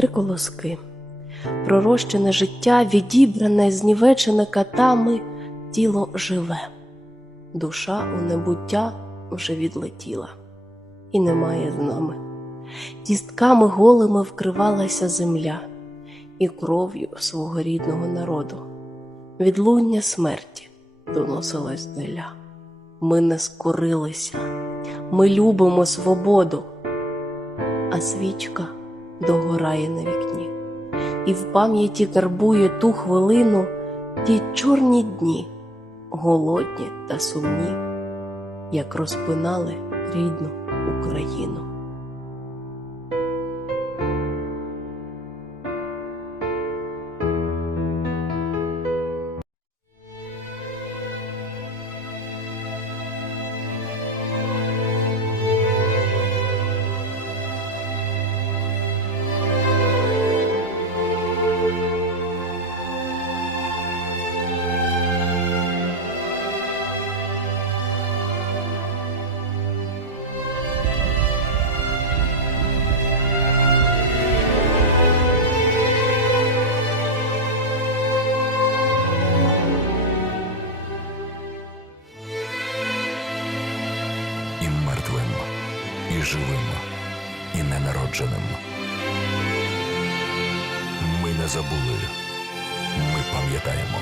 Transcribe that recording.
три колоски. Пророщене життя, відібране, знівечене катами, тіло живе. Душа у небуття вже відлетіла, і немає з нами. Кістками голими вкривалася земля і кров'ю свого рідного народу. Відлуння смерті доносилось здаля. Ми не скорилися, ми любимо свободу, а свічка догорає на вікні, і в пам'яті карбує ту хвилину ті чорні дні, голодні та сумні, як розпинали рідну Україну. І живим, і ненародженим. Ми не забули, ми пам'ятаємо.